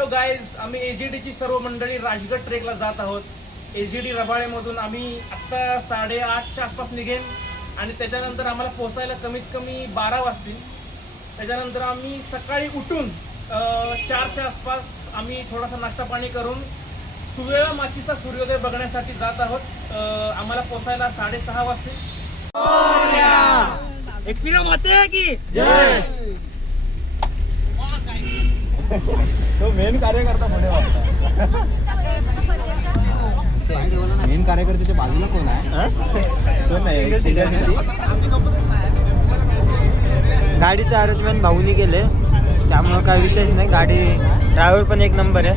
Hello guys, आम्ही एजीडीची सर्व मंडळी राजगड ट्रेकला जात आहोत. एजीडी रबाळेमधून आम्ही आत्ता 8:30च्या आसपास निघेन आणि त्याच्यानंतर आम्हाला पोचायला कमीत कमी 12 वाजतील. त्याच्यानंतर आम्ही सकाळी उठून 4च्या आसपास आम्ही थोडासा नाश्ता पाणी करून सुवेळा माचीचा सूर्योदय बघण्यासाठी जात आहोत. आम्हाला पोचायला 6:30 वाजतील. एकविरा माते की जय. तो मेन कार्यकर्ता पुढे मेन कार्यकर्त्याच्या बाजूला कोण आहे? तो नाही. गाडीचं अरेंजमेंट भाऊनी केले, त्यामुळं काही विशेष नाही. गाडी ड्रायव्हर पण एक नंबर आहे.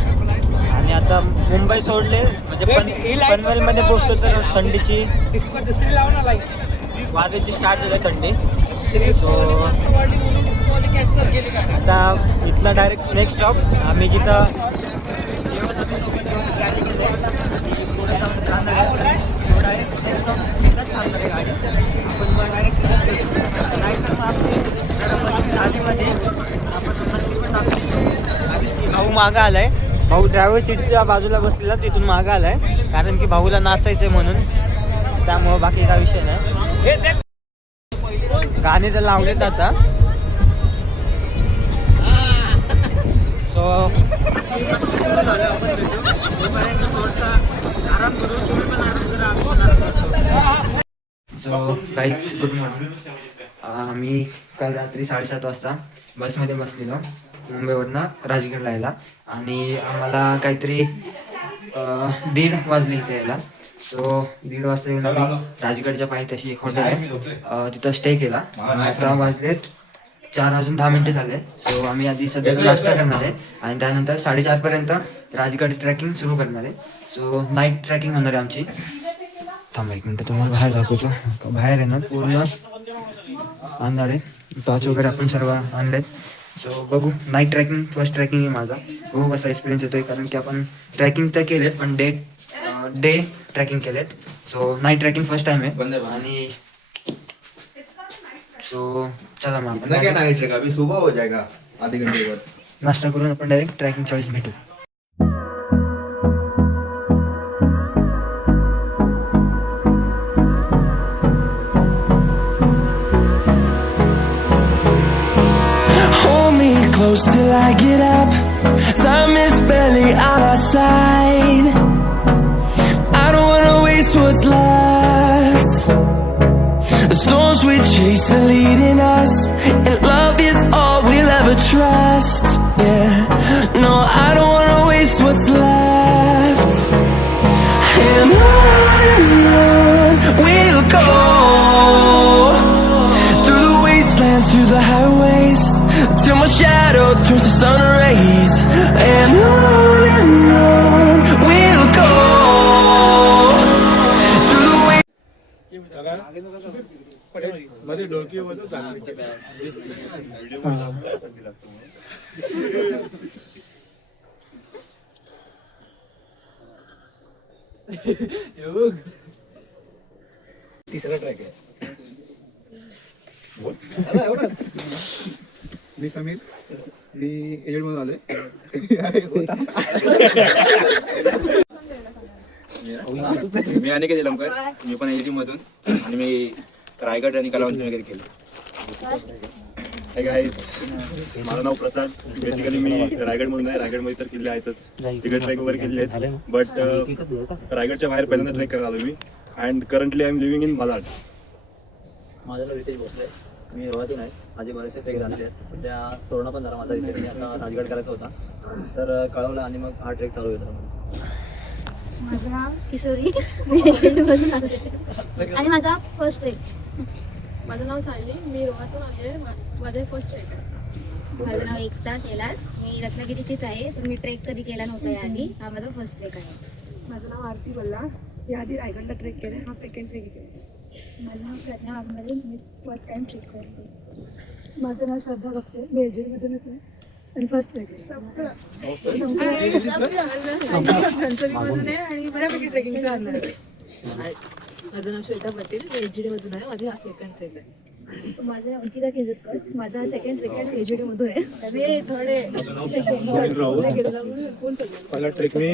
आणि आता मुंबई सोडले म्हणजे पनवेलमध्ये पोहोचतो तर थंडीची वाजायची स्टार्ट झाली थंडी. सो आता इथला डायरेक्ट नेक्स्ट स्टॉप आम्ही जिथं भाऊ मागं आलाय. भाऊ ड्रायव्हर सीटच्या बाजूला बसलेला, तिथून मागं आलाय कारण की भाऊला नाचायचंय म्हणून. त्यामुळं बाकी काय विषय नाही. गाणे तर लावलेत आता. So guys good morning. आम्ही काल रात्री 7:30 वाजता बसमध्ये बसलेलो मुंबईवरनं राजगडला यायला आणि आम्हाला काहीतरी 1:30 वाजले इथे यायला. सो 1:30 वाजता येऊन आम्ही राजगडच्या पायथ्याशी एक हॉटेल आहे तिथं स्टे केला. आता वाजलेत 4:10 झाले. सो आम्ही आधी सध्या नाश्ता करणार आहे आणि त्यानंतर 4:30 पर्यंत राजगड ट्रेकिंग सुरू करणार आहे. सो नाईट ट्रेकिंग होणार आहे आमची. थांबा एक मिनटं, तुम्हाला बाहेर दाखवतो. बाहेर आहे ना पूर्ण आणणार आहे. टॉर्च वगैरे आपण सर्व आणलेत. सो बघू, नाईट ट्रेकिंग फर्स्ट ट्रेकिंग आहे माझा. बघू कसा एक्सपिरियन्स येतोय, कारण की आपण ट्रेकिंग तर केलेत पण डे ट्रैकिंग केलेत. So night trekking first time है आणि सो चला मग आपण क्या नाइट ट्रैक अभी सुबह हो जाएगा आधे घंटे बाद. नाश्ता करून आपण डायरेक्ट ट्रॅकिंग च्या वेळेस भेटू. Hold me close till I get up. Time is barely on our side. I don't wanna waste what's left. The storms we chase are leading us, and love is all we'll ever trust. Yeah, no, I don't wanna waste what's left. And on we'll go, through the wastelands, through the highways, till my shadow turns to sun rays. And on we'll go. मध्ये डोकी मध्ये तिसरा track आहे. मी समीर, मी aged मधून आलोय. मी अनिकेत इलमकर, मी पण एजडी मधून आणि मी रायगड आणि कलावंत वगैरे केले. हाय गाईज, माझं नाव प्रसाद. बेसिकली मी रायगडमधून आहे. रायगडमध्ये तर किल्ले आहेतच, तिकडे ट्रेक वगैरे केले आहेत. बट रायगडच्या बाहेर पहिल्यांदा ट्रेक करायला आलो मी. And currently I am living in Malad. माझं नाव रितेश भोसले, मी रोहातून आहे. माझे बरेचसे ट्रेक झालेले आहेत. सध्या कोरोना पण झाला माझा रिसेंटली. आता राजगड करायचा होता तर कळवलं आणि मग हा ट्रेक चालू होता. माझं नाव किशोरी, मी एजंटमधून आले आणि माझा फर्स्ट ट्रेक. माझं नाव सायली, मी रोहातून आले. माझे फर्स्ट ट्रेक आहे. माझं नाव एकता शेलार, मी रत्नागिरीचीच आहे. पण मी ट्रेक कधी केला नव्हता याआधी. हा माझा फर्स्ट ट्रेक आहे. माझं नाव आरती बल्ला, याआधी रायगडला ट्रेक केले. हा सेकंड ट्रेक आहे. माझं नाव प्रज्ञा वाघमारे, मी फर्स्ट टाइम ट्रेक करते. माझं नाव श्रद्धा कपसे, मी एजंटमधूनच आहे आणि फर्स्ट ट्रेक आहे. धनसरीमधून आहे आणि बऱ्यापैकी ट्रेकिंगचं आणणार आहे. माझं नाव श्वेता पाटील, मी एचडी मधून आहे. माझी हा सेकंड ट्रेक आहे. माझं नाव अंकिता केंजसकर. माझा हा सेकंड ट्रेक आहे एजीडी मधून आहे. पहिला ट्रेक मी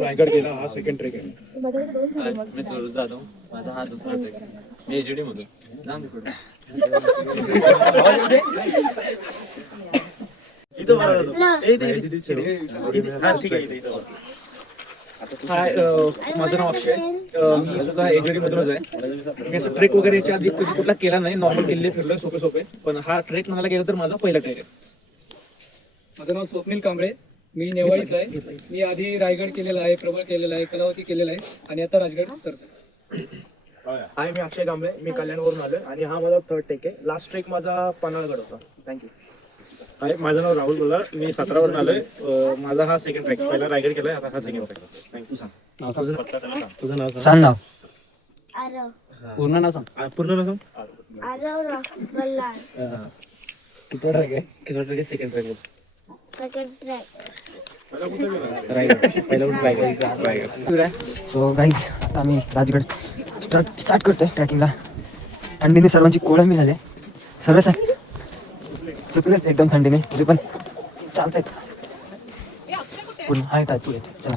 रायगड केला, हा सेकंड ट्रेक आहे. माझ्याकडे 2 झाले मग. मी सुरू जातो. माझा हा दुसरा ट्रेक आहे. मी एचडी मधून जाम पुढे. हाय, माझं नाव अक्षय. मी सुद्धा एजडी मधूनच आहे. मी असं ट्रेक वगैरे याच्या आधी कधी कुठला केला नाही. नॉर्मल किल्ले फिरलोय सोपे सोपे, पण हा ट्रेक म्हणायला गेलं तर माझा पहिला ट्रेक आहे. माझं नाव स्वप्नील कांबळे. मी नेवाळीच आहे. मी आधी रायगड केलेला आहे, प्रबळ केलेला आहे, कलावती केलेला आहे आणि आता राजगड करतो. हाय, मी अक्षय कांबळे. मी कल्याणवरून आलोय आणि हा माझा थर्ड ट्रेक आहे. लास्ट ट्रेक माझा पन्हाळगड होता. थँक्यू. हाय, माझं नाव राहुल बोला. मी 17वरून आलोय. माझा हा सेकंड ट्रॅक. पहिला रायगड केलाय, आता हा सेकंड ट्रॅक. थँक्यू. सांग तुझं नाव. सांग नाव. पूर्ण नाव सांग. पूर्ण नाव सांग. किती ट्रेक आहे? किती track? Second track. Second track. Raigad. So guys, आता आम्ही राजगड स्टार्ट करतोय ट्रॅकिंगला. थंडीने सर्वांची कोळंबी झाली. सर्वच चुकलेत एकदम थंडीने, तरी पण चालत आहेत. पूर्ण आहेत पुढे. चला,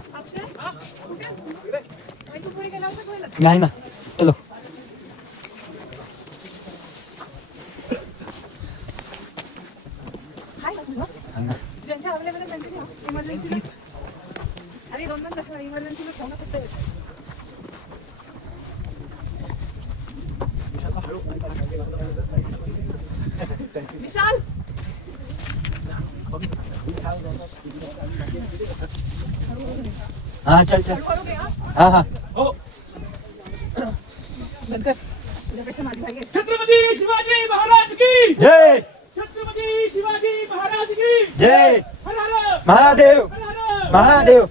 मी आहे ना. चलो. आहे ना. हाँ चल चल. हाँ हाँ. छत्रपती शिवाजी महाराज की जय. छत्रपती शिवाजी महाराज की जय. हर हर महादेव. महादेव.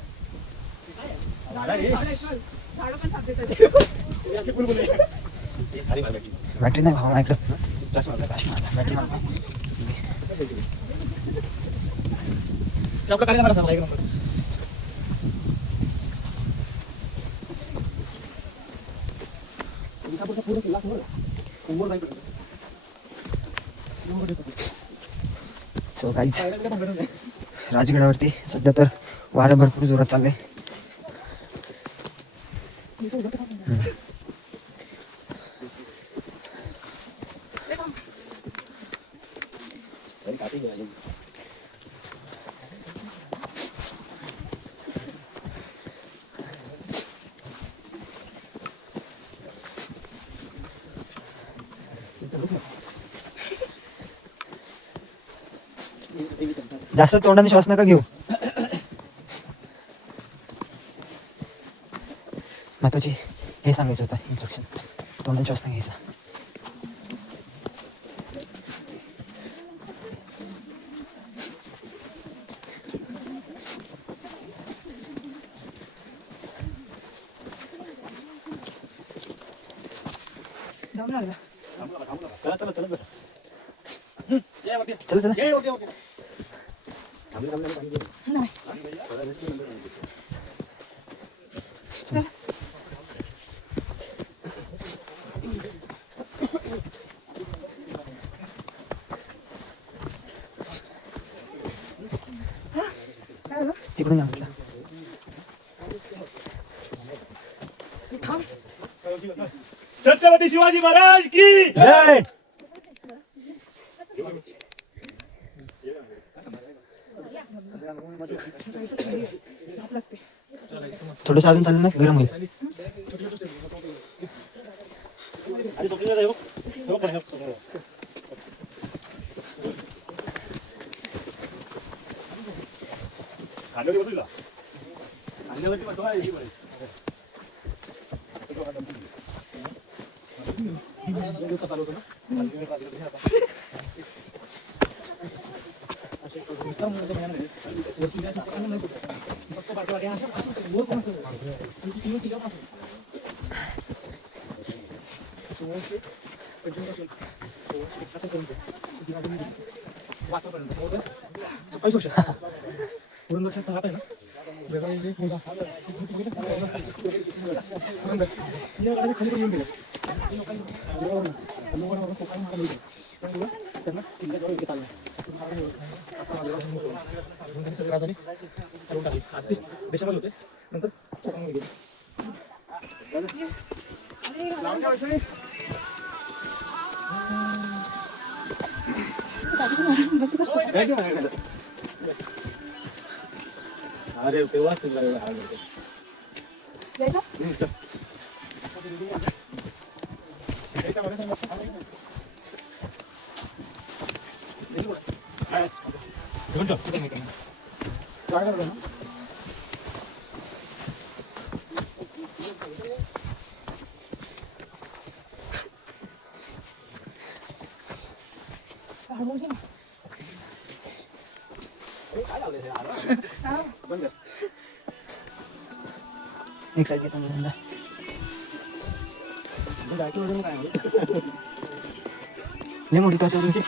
बॅटरी नाही भाऊ ऐकलं. बॅटरी मार. आपला कार्यक्रम सांगा एक नंबर. सो गाईज, राजगडावरती सध्या तर वारं भरपूर जोरात चाललंय. जास्त तोंडाने श्वास नका घेऊ. महत्वाची हे सांगायचं होतं इन्स्ट्रक्शन. तोंडाने श्वास नाही घ्यायचा. चल चल. तिकडून या म्हटलं. छत्रपती शिवाजी महाराज की जय. थोडं अजून चाललं ना, गरम होईल. देशामध्ये होते नंतर कोकणामध्ये गेले. अरे तेव्हाच तुला एवढा हाल होतो. एक साईड घेतो मी धंदा. लय मोठी काच आहे तुमची.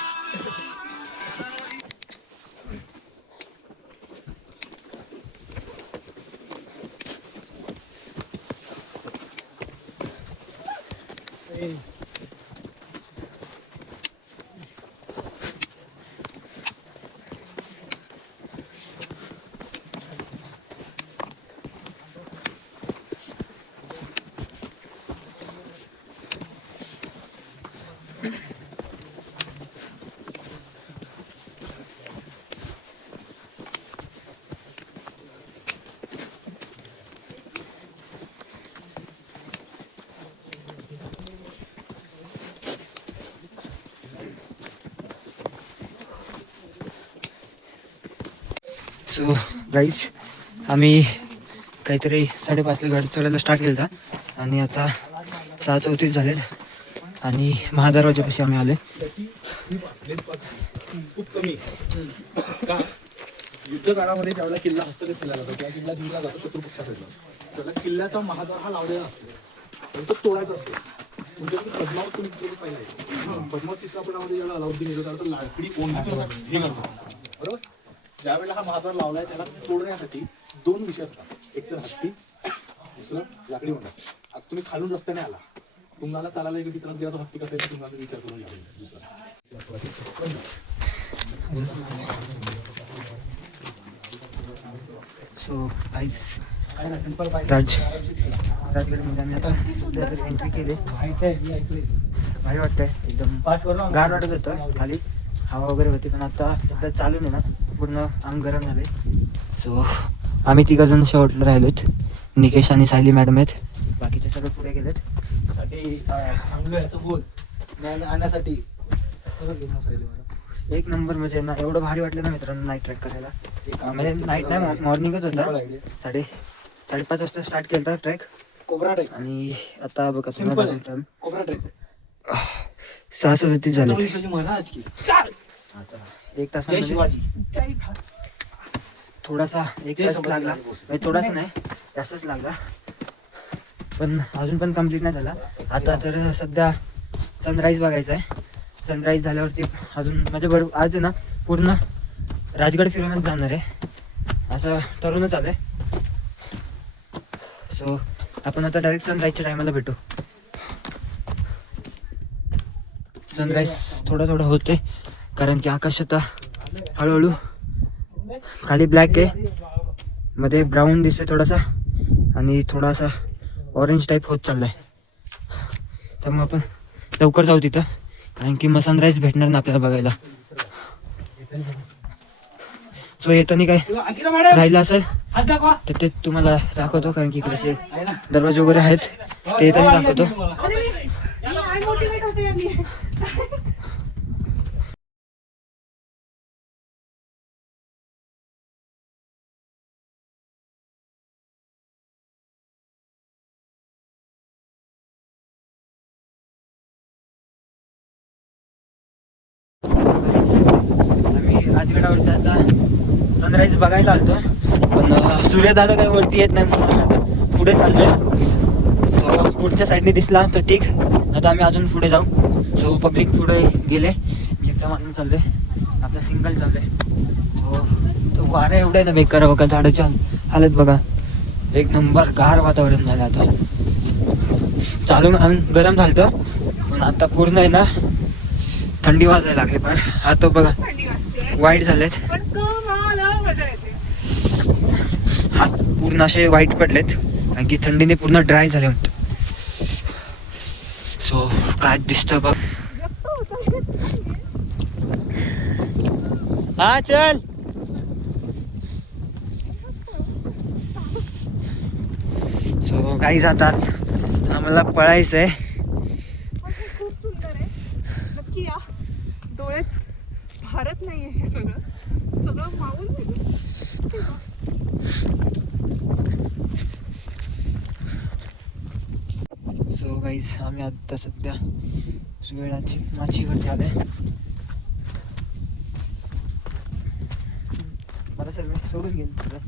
सो गाईज आम्ही काहीतरी 5:30ला गाडी चढायला स्टार्ट केलं होता आणि आता 6:34 झालेत आणि महादरवाजापाशी आम्ही आले. खूप कमी का युद्ध काळामध्ये ज्यावेळेला किल्ला हस्तगत केला जातो किंवा किल्ला दिला जातो शत्रुपक्षाकडनं, त्याला किल्ल्याचा महाद्वार हा लावलेला असतो आणि तो तोडायचा असतो. तुमच्याकडे पद्मावत तुम्ही पाहिजे. पद्मावत चित्रपटामध्ये जेव्हा अलाउद्दीन येतो त्याला तो लाकडी कोण हे करतो बरोबर. ज्यावेळेला हा महाद्वार लावलाय त्याला तोडण्यासाठी 2 विषय असतात. एक तर हत्ती, दुसरं लाकडी म्हणतात. आता तुम्ही खालून रस्त्याने आला, तुम्हाला चालायला किती त्रास गेला तो हत्ती कसा आहे तुम्हाला विचार करून घ्यावा. दुसरा सो गाईज राजगडमध्ये आम्ही आता सध्या तरी एंट्री केली. भारी वाटतंय, एकदम गार वाटत होतं. खाली हवा वगैरे होती पण आता सध्या चालू नाही ना, पूर्ण अंग गरम झाले. सो आम्ही 3 जण शेवटला राहिलोत. निकेश आणि सायली मॅडम आहेत, बाकीचे सगळे पुढे गेलेत. आणण्यासाठी एक नंबर म्हणजे ना एवढं भारी वाटलं ना मित्रांनो नाईट ट्रेक करायला. म्हणजे नाईट नाही, मॉर्निंगच होता. 5:30 वाजता स्टार्ट केला ट्रेक कोबरा ट्रेक आणि आता बघा सिंपल कोबरा ट्रेक 6:37 झाले. महाराज की 1 तासामध्ये थोडासा 1 तास लागला, म्हणजे थोडासा नाही जास्तच लागला, पण अजून पण कम्प्लीट नाही झाला. आता तर सध्या सनराईज बघायचा आहे. सनराईज झाल्यावरती अजून म्हणजे बरोबर आज आहे ना पूर्ण राजगड फिरूनच जाणार आहे असं ठरवूनच आलंय. सो आपण आता डायरेक्ट सनराईजच्या टायमाला भेटू. सनराईज थोडा होते कारण की आकाश आता हळूहळू खाली ब्लॅक आहे, मध्ये ब्राऊन दिसतोय थोडासा आणि थोडासा ऑरेंज टाईप होत चाललाय. त्यामुळे आपण लवकर जाऊ तिथं कारण की मग सनराईज भेटणार ना आपल्याला बघायला. सो येताना काय राहिलं असेल तर ते तुम्हाला दाखवतो कारण की इकडे दरवाजे वगैरे आहेत ते येताना दाखवतो. आम्ही राजगडावरती आता सनराईज बघायला आलतो पण सूर्यदादा काही वरती येत नाही म्हणून आम्ही आता पुढे चाललोय. सो पुढच्या साईडने दिसला तर ठीक, आता आम्ही अजून पुढे जाऊ. सो पब्लिक पुढे गेले, मी एकटा मानून चाललोय, आपला सिंगल चाललोय. सो तो वारा एवढा आहे ना बेकार बघा, झाडाच्या हालत बघा, एक नंबर गार वातावरण झालं. आता चालून गरम झालं पण आता पूर्ण आहे ना थंडी वाजायला लागली फार. हा तो बघा वाईट झालेत, हात पूर्ण असे वाईट पडलेत कारण की थंडीने पूर्ण ड्राय झाले म्हणत. सो काय दिसतं बघ. हा चल. सो काही जातात आम्हाला पळायचंय. खूप सुंदर आहे नक्की या. डोळ्यात भारत नाहीये हे सगळं मावून सो गाईज आम्ही आता सध्या सुवेळाची माचीकडे आलोय. मला सर्व सोडून घेईन तुला,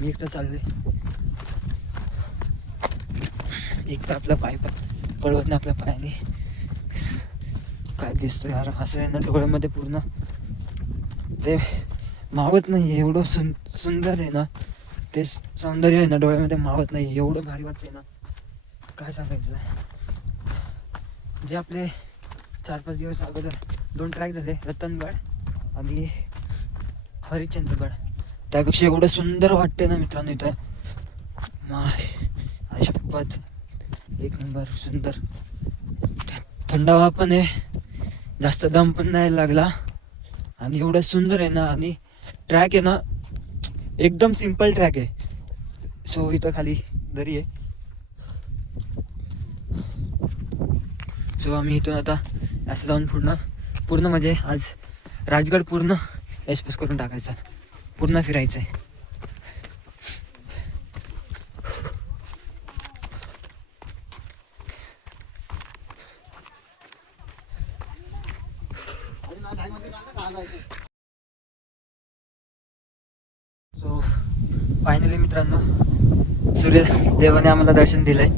मी एकटं चाललोय. एक तर आपला पाय पळवत नाही आपल्या पायाने. काय दिसतोय यार असं आहे ना डोळ्यामध्ये पूर्ण ते मावत नाही. एवढं सुंदर आहे ना ते सौंदर्य आहे ना डोळ्यामध्ये मावत नाही. एवढं भारी वाटते ना काय सांगायचं. जे आपले 4-5 दिवस अगोदर 2 ट्रॅक झाले रतनगड आणि हरिश्चंद्रगड, त्यापेक्षा एवढं सुंदर वाटते ना मित्रांनो इथं. माय शपथ एक नंबर सुंदर. थंडावा पण आहे, जास्त दम पण नाही लागला आणि एवढं सुंदर आहे ना. आणि ट्रॅक आहे ना एकदम सिम्पल ट्रॅक आहे. सो इथं खाली दरी आहे. सो आम्ही इथून आता असं जाऊन पूर्ण म्हणजे आज राजगड पूर्ण एक्सप्रेस करून टाकायचा, पूर्ण फिरायचं आहे. सो फायनली मित्रांनो सूर्यदेवाने आम्हाला दर्शन दिलंय.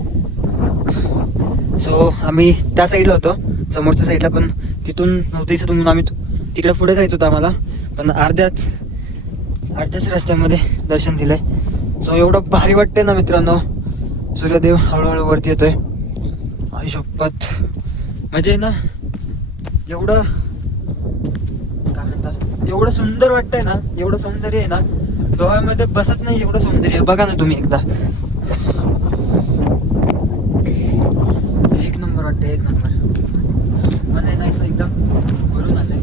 सो आम्ही त्या साईडला होतो, समोरच्या साईडला, पण तिथून नव्हतं दिसत म्हणून आम्ही तिकडे पुढे जायचं होतं आम्हाला, पण अर्ध्याच रस्त्यामध्ये दर्शन दिलंय. सो एवढं भारी वाटतंय ना मित्रांनो. सूर्यदेव हळूहळू वरती येतोय. आई शपथ म्हणजे ना एवढं काय म्हणतात, एवढं सुंदर वाटतंय ना, एवढं सौंदर्य आहे ना डोळ्यामध्ये बसत नाही. एवढं सौंदर्य बघा ना तुम्ही एकदा. एक नंबर वाटतंय, एक नंबर. मला नाही असं एकदम भरून आलंय.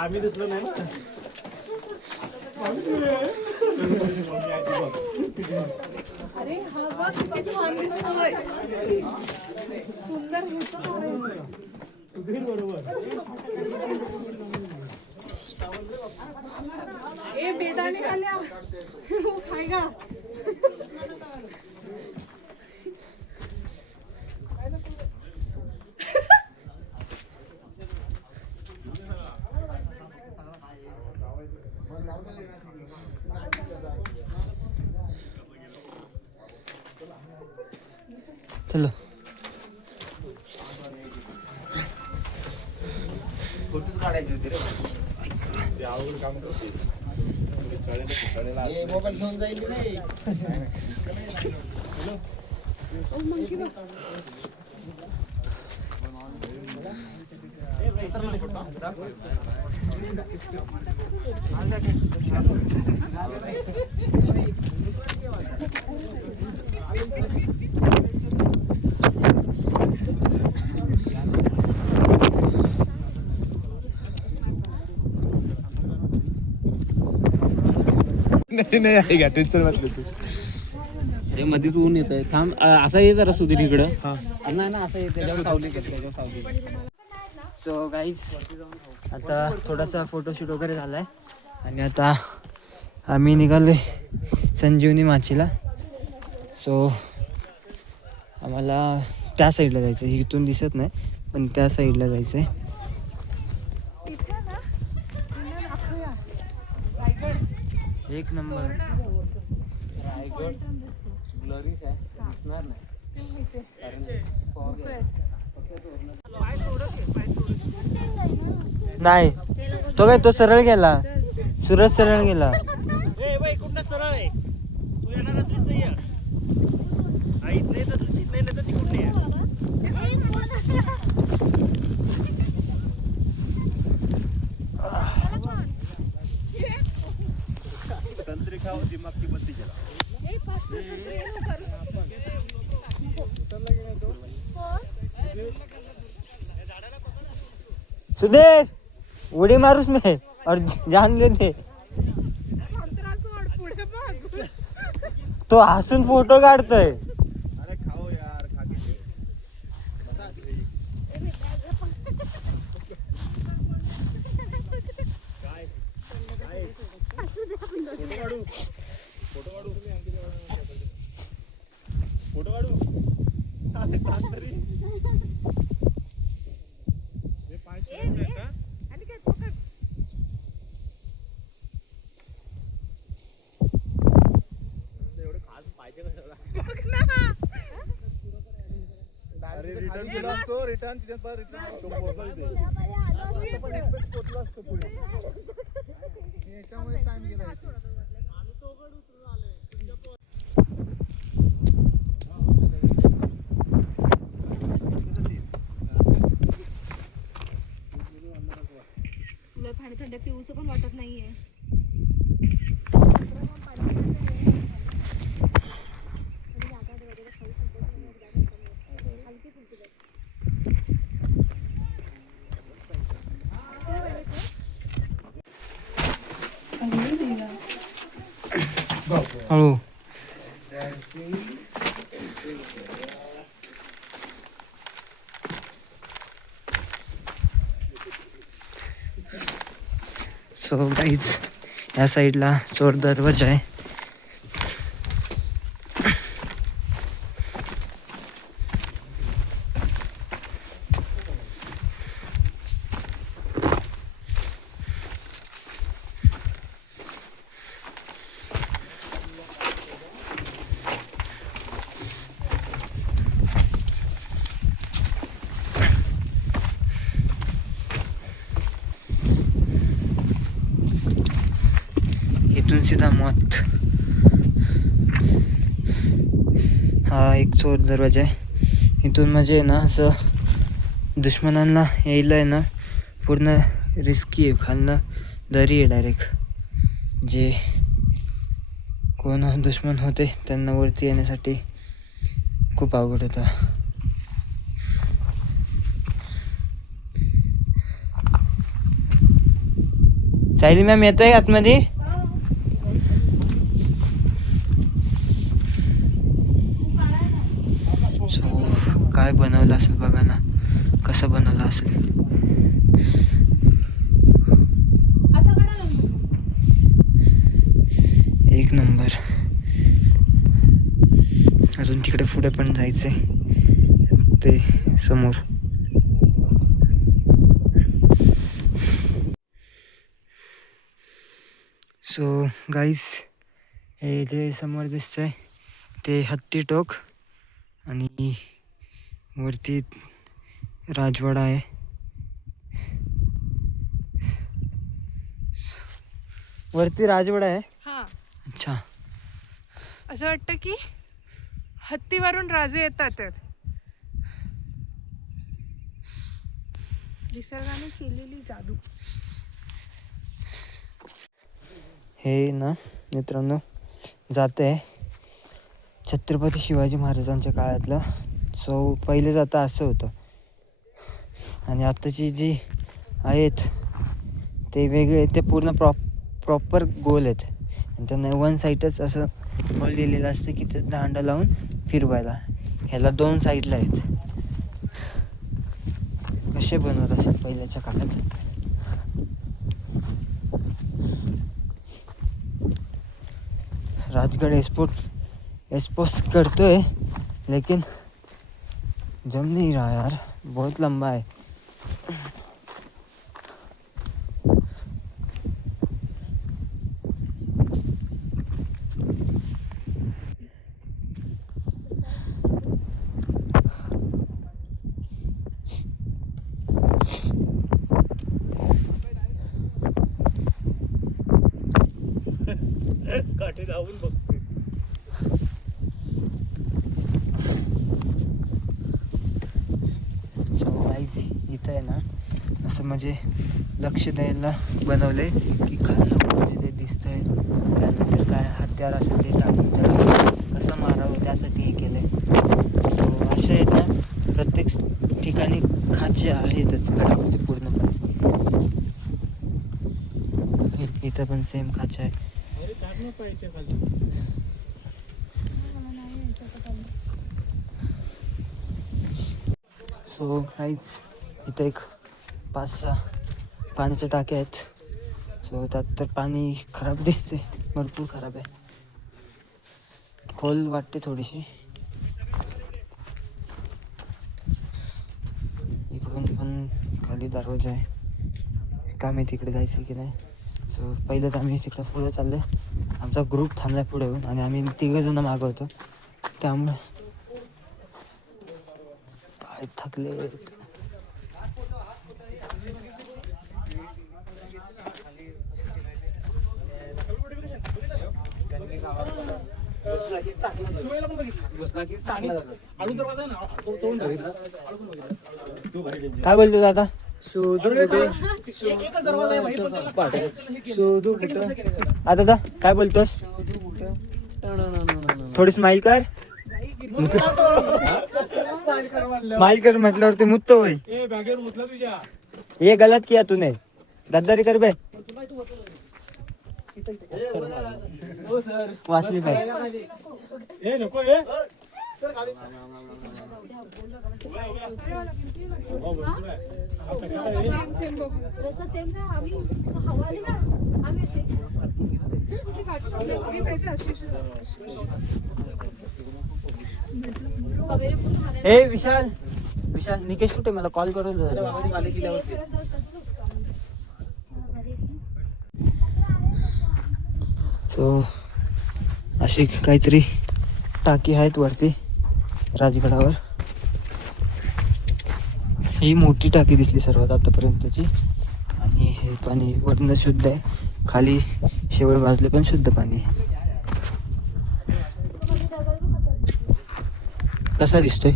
आम्ही दिसलो नाही ना. अरे हा बघ किती छान दिसतोय. सुंदर ए बेदाणे खाल्या खाय गा. चलो काढायचे होते रे. मोबाईल घेऊन जाईल नाही. नाही आहे का टेन्शन वाटलं तू. अरे मध्येच ऊन येत आहे. थांब असा ये जरा सुधीर इकडं. नाही ना असं येते सावली. सो गाईज आता थोडासा फोटोशूट वगैरे झालाय आणि आता आम्ही निघालोय संजीवनी माचीला. सो आम्हाला त्या साईडला जायचं आहे. इथून दिसत नाही पण त्या साईडला जायचं आहे. एक नंबर ब्लरीच आहे दिसणार नाही ते माहितीये. कारण fog आहे. नाही तो काय तो सरळ गेला सूरज सरळ गेला कुठं सरळ आहे तू येणार असलीस तर ये इथले तर ती कुठली आहे संत्री खाऊ दिमाग की बत्ती केला सुधीर उडी मारूस मी और जान लेने तो हसून फोटो काढतोय अरे खाओ यार खा के फोटो काढू रिटर्न केला असतो रिटर्न तिथे रिटर्न पोचला असतो पुढे याच्यामुळे टाइम गेला तुला पाणी थंड पिऊचं पण वाटत नाहीये हळू सो गाईज या साईडला चोर दरवाजा आहे इथून सीधा मौत हा एक चोर दरवाजा आहे इथून म्हणजे आहे ना असं दुश्मनांना यायला आहे ना पूर्ण रिस्की आहे खालनं दरी आहे डायरेक्ट जे कोण दुश्मन होते त्यांना वरती येण्यासाठी खूप अवघड होता सायली मॅम येत आहे आतमध्ये काय बनवलं असेल बघा ना कसं बनवलं असेल एक नंबर अजून तिकडे पुढे पण जायचंय ते समोर सो गाईस हे जे समोर दिसतंय ते हत्ती टोक आणि वरती राजवाडा आहे वरती राजवाडा आहे हा अच्छा असं वाटतं की हत्तीवरून राजे येतात निसर्गाने केलेली जादू हे ना मित्रांनो जाते छत्रपती शिवाजी महाराजांच्या काळातलं सो पहिले जातं असं होतं आणि आत्ताची जी आहेत ते वेगळे ते पूर्ण प्रॉपर गोल आहेत आणि त्यांना वन साईडच असं गोल दिलेलं असतं की ते दांडा लावून फिरवायला ह्याला दोन साईडला आहेत कसे बनवत असेल पहिल्याच्या काळात राजगढ़ एक्सपोज करते है लेकिन जम नहीं रहा यार बहुत लंबा है असं म्हणजे लक्ष द्यायला बनवले की खाल्लं ते दिसतंय, त्यानंतर काय हत्यार असेल ते टाकून त्याला कसं मारावं त्यासाठी हे केलं आहे. असे आहेत ना प्रत्येक ठिकाणी खाचे आहेतच गडावरती पूर्णपणे. इथं पण सेम खाचा आहे. सो गाईज इथं एक 5-6 पाण्याचे टाके आहेत. सो त्यात तर पाणी खराब दिसते, भरपूर खराब आहे, खोल वाटते थोडीशी. इकडून पण खाली दरवाजा आहे, का मी तिकडे जायचं की नाही. सो पहिलं तर आम्ही तिकडे पुढे चाललो आहे. आमचा ग्रुप थांबला पुढे येऊन आणि आम्ही 3 जण मागवतो, त्यामुळे पाय थकले. काय बोलतो दादा? आता दा काय बोलतोस? थोडी स्माइल कर. स्माइल कर म्हटल्यावर ते मुत्त होय. ये गलत किया तूने, गद्दारी कर बे. वाचली पाहिजे. ए विशाल विशाल निकेश कुठे? मला कॉल करू. सो अशी काहीतरी टाकी आहेत वरती राजगडावर. ही मोठी टाकी दिसली सर्वात आतापर्यंतची, आणि हे पाणी वरनं शुद्ध आहे, खाली शेवळ भाजले पण शुद्ध पाणी आहे. कसा दिसतोय?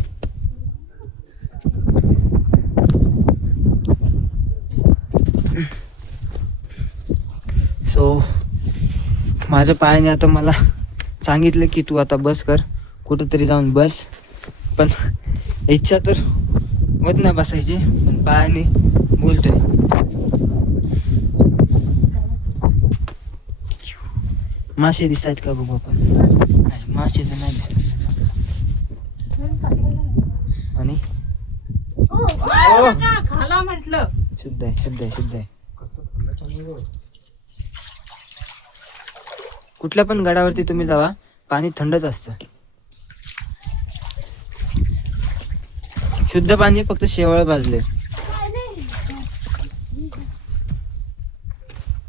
सो माझ्या पायाने आता मला सांगितलं की तू आता बस कर, कुठंतरी जाऊन बस. पण इच्छा तर होत नाही बसायची, पण पायाने बोलतोय. मासे दिसत आहेत का बघू आपण. नाही, मासे तर नाही दिसत. आणि शुद्ध आहे, शुद्ध आहे, शुद्ध आहे. कुठल्या पण गडावरती तुम्ही जावा, पाणी थंडच असतं, शुद्ध पाणी, फक्त शेवाळ भाजले.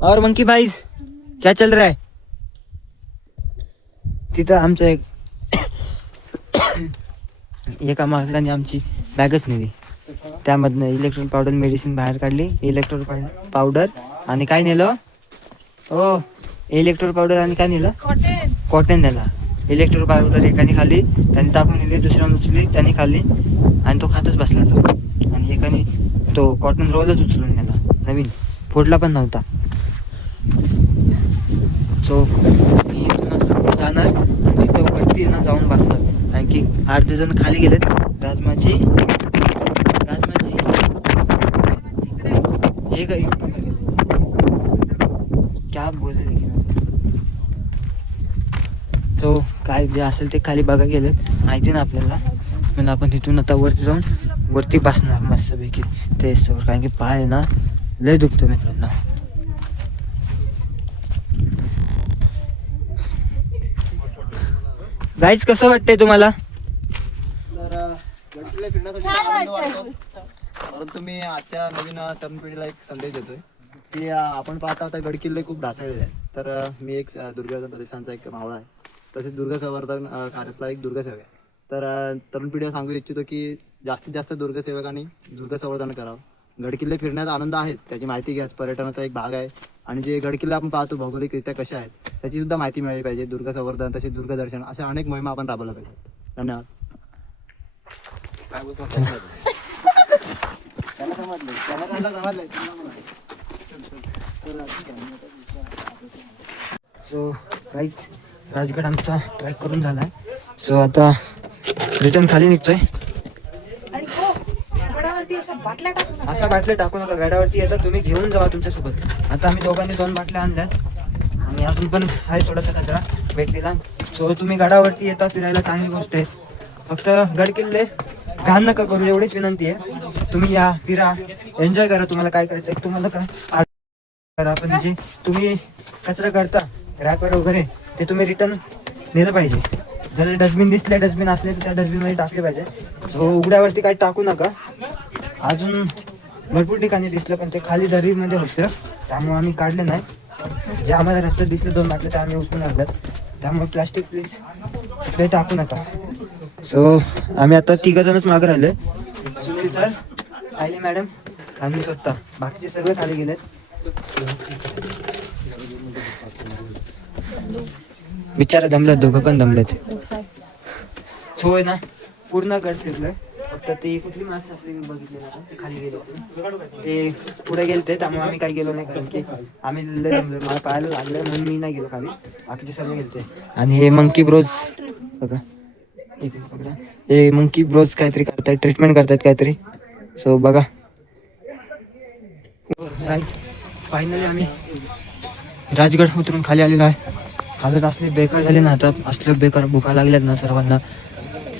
और मंकी भाई क्या चल रहा है? तिथं आमचं एका मागल्याने आमची बॅगच नेली, त्यामधनं इलेक्ट्रॉल पावडर मेडिसिन बाहेर काढली. इलेक्ट्रॉल पावडर आणि काय नेलं? हो, इलेक्ट्रॉल पावडर आणि काय नेलं? कॉटन नेला. इलेक्ट्रॉल पावडर एकाने खाल्ली, त्याने टाकून दिली, दुसऱ्याने उचलली, त्याने खाल्ली आणि तो खातच बसला तो. आणि एकाने तो कॉटन रोलच उचलून नेला, नवीन फोडला पण नव्हता. सो मी जाणार तिथं वरती ना जाऊन बसणार, कारण की 8 जण खाली गेलेत. राजमाची हे काय क्या बोलले. सो काय जे असेल ते खाली बघा गेलेत, माहिती ना आपल्याला. म्हणून आपण तिथून आता वरती जाऊन वरती बसणार मस्तपैकी ते स्टोर, कारण की पाय ना लय दुखतो मित्रांनो. गाईज कसं वाटतंय तुम्हाला? तर गडकिल्ले फिरण्यासाठी आनंद वाटतो, परंतु मी आजच्या नवीन तरुण पिढीला एक संदेश देतोय की आपण पाहता आता गडकिल्ले खूप ढासळलेले आहेत. तर मी एक दुर्गा प्रतिष्ठानचा एक मावळा आहे, तसेच दुर्ग संवर्धन कार्यातला एक दुर्गसेवक आहे. तर तरुण पिढीला सांगू इच्छितो की जास्तीत जास्त दुर्गसेवकांनी दुर्ग संवर्धन करावं. गडकिल्ले फिरण्याचा आनंद आहे, त्याची माहिती घ्या, पर्यटनाचा एक भाग आहे. आणि जे गडकिल्ले आपण पाहतो भौगोलिकरित्या कशा आहेत त्याची सुद्धा माहिती मिळाली पाहिजे. दुर्ग संवर्धन, तसेच दुर्गदर्शन, अशा अनेक मोहिमा आपण राबवल्या पाहिजेत. धन्यवाद. त्याला समजले कॅमेराला समजले. सो गाईज राजगड आमचा ट्रॅक करून झाला आहे. सो आता रिटर्न खाली निघतोय. आणि हो गडावरती अशा बाटल्या टाकू नका. अशा बाटल्या टाकू नका, गाड्यावरती येतात तुम्ही घेऊन जावा तुमच्यासोबत. आता आम्ही दोघांनी 2 बाटल्या आणल्यात आणि अजून पण आहे थोडासा कचरा भेटलेला. सो तुम्ही गडावरती येता फिरायला चांगली गोष्ट आहे. फक्त गड किल्ले घाण नका करू एवढीच विनंती आहे. तुम्ही या फिरा एन्जॉय करा, तुम्हाला काय करायचं आहे तुम्हाला काय करा. पण जे तुम्ही कचरा करता रॅपर वगैरे ते तुम्ही रिटर्न नेलं पाहिजे. जर डस्टबिन दिसले डस्टबिन असले तर त्या डस्टबिनमध्ये टाकले पाहिजे. सो उघड्यावरती काही टाकू नका. अजून भरपूर ठिकाणी दिसलं पण ते खाली दरीमध्ये होतं त्यामुळे आम्ही काढले नाही. जे आम्हाला रस्त्यात दिसले 2 बाटल्या त्या आम्ही उचलून आणल्यात. त्यामुळे प्लास्टिक प्लीज ते टाकू नका. सो आम्ही आता 3 जणच मागे राहिले. सुनील सर, सायली मॅडम आणि स्वतः. बाकीचे सर्व खाली गेलेत. बिचारा दमल्यात, दोघं पण दमलेत. सो आहे ना पूर्ण गड फिरलोय. फक्त ते कुठली माणसं आपली बघितली ना ते खाली गेले ते पुढे गेलते त्यामुळे आम्ही काही गेलो नाही. कारण की आम्ही लय दमलो, मला पाहायला लागलं म्हणून मी नाही गेलो खाली. बाकीचे सर्व गेलते. आणि हे मंकी ब्रोज बघा, हे मंकी ब्रोज काहीतरी करतायत, ट्रीटमेंट करतायत काहीतरी. सो बघा फायनली आम्ही राजगड उतरून खाली आलेलो आहे. हालत असले बेकार झाले ना आता, असले बेकार भुका लागल्यात ना सर्वांना.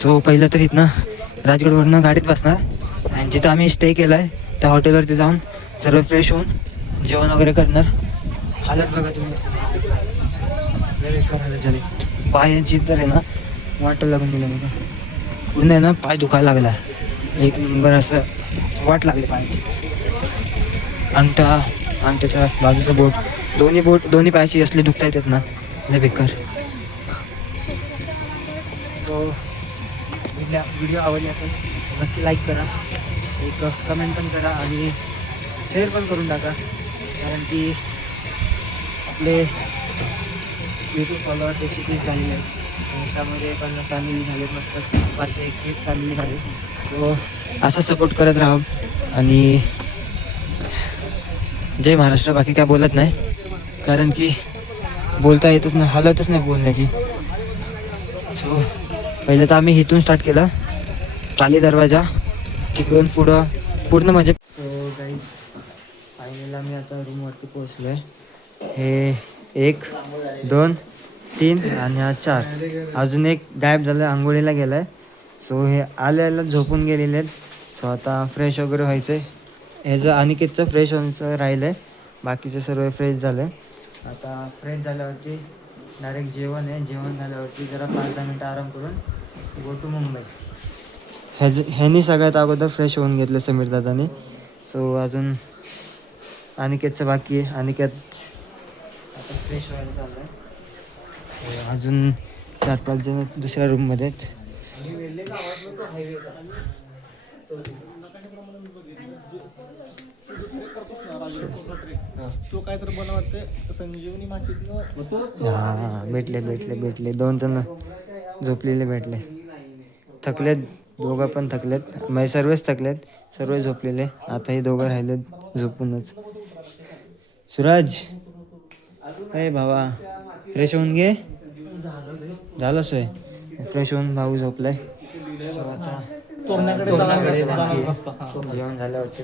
सो पहिलं तर इथनं राजगडवरनं गाडीत बसणार आणि जिथं आम्ही स्टे केला आहे त्या हॉटेलवरती जाऊन सर्व फ्रेश होऊन जेवण वगैरे करणार. हालत बघा तुम्ही, बेकार हालत झाली. पायाची तर आहे ना वाट लागून दिलं बघा, पूर्ण आहे ना पाय दुखायला लागला. एक नंबर असं वाट लागली पायाची. अंगठ्याच्या बाजूचं बोट दोन्ही पायाची असले दुखता येतात ना लय बेकार. सो व्हिडिओ आवडली असेल नक्की लाईक करा, एक कमेंट पण करा आणि शेअर पण करून टाका. कारण की आपले यूट्यूब फॉलोअर्स 130 झालेले आहेत. त्यामध्ये पण फॅमिली झालेत, मस्त 501 फॅमिली झाली. सो असा सपोर्ट करत राहा. आणि जय महाराष्ट्र. बाकी काय बोलत नाही कारण की बोलता येतच नाही, हालतच नाही बोलण्याची. सो पहिलं तर आम्ही इथून स्टार्ट केलं टाली दरवाजा, तिकडून पुढं पूर्ण म्हणजे. सो गाईज फायनल आम्ही आता रूमवरती पोहोचलो आहे. हे 1 2 3 आणि हा 4. अजून एक गायब झालं, आंघोळीला गेला आहे. सो हे आल्याला झोपून गेलेले आहेत. सो आता फ्रेश वगैरे व्हायचं आहे. ह्याचं अनिकेतचं फ्रेश व्हायचं राहिलं आहे, बाकीचे सर्व फ्रेश झालं आहे. आता फ्रेश झाल्यावरती डायरेक्ट जेवण आहे. जेवण झाल्यावरती जरा 5-10 मिनटं आराम करून गो टू मुंबई. ह्यांनी सगळ्यात अगोदर फ्रेश होऊन घेतलं समीर दादानी. सो अजून अनिकेतचं बाकी आहे. अनिकेत आता फ्रेश व्हायला चाललं आहे. अजून 4-5 जण दुसऱ्या रूममध्ये आहेत. तो काय तर मला वाटतं संजीवनी माशी हां भेटले 2 जण झोपलेले भेटले. थकलेत, दोघं पण थकलेत, म्हणजे सर्वच थकलेत, सर्व झोपलेले. आता हे दोघं राहिलेत झोपूनच. सूरज अरे भावा फ्रेश होऊन घे. झालं सोय, फ्रेश होऊन भाऊ झोपलाय. सो आता जेवण झाल्यावरती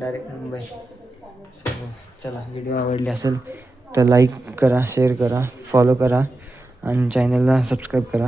डायरेक्ट मुंबई. सो चला, व्हिडिओ आवडली असेल तर लाईक करा, शेअर करा, फॉलो करा आणि चॅनलला सबस्क्राईब करा.